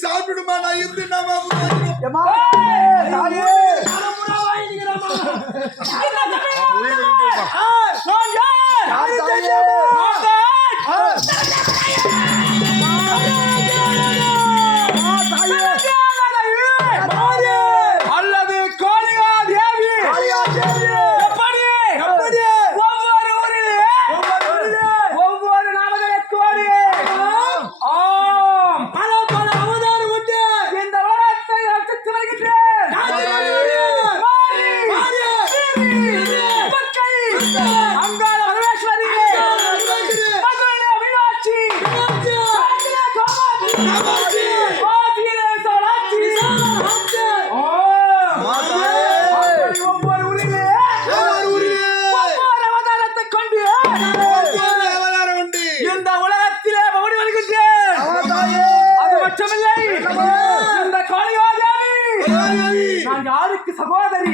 சாப்பிடுமா நான் இருந்து நாம அல்லது காளியா தேவி ஒவ்வொரு ஊரிலே ஒவ்வொரு நாமதத்தோடு ஆம் பல பல அவதாரம் உண்டு இந்த உலகத்தை ரசித்து வருகின்றேன் அங்காள பரமேஸ்வரி மதுரை மீனாட்சி ஒவ்வொரு ஊரிலே ஒவ்வொரு அவதாரத்தை கொண்டு இந்த உலகத்திலே ஓடி வருகின்றேன். அது மட்டுமில்லை இந்த காளியா தேவி நான் யாருக்கு சகோதரி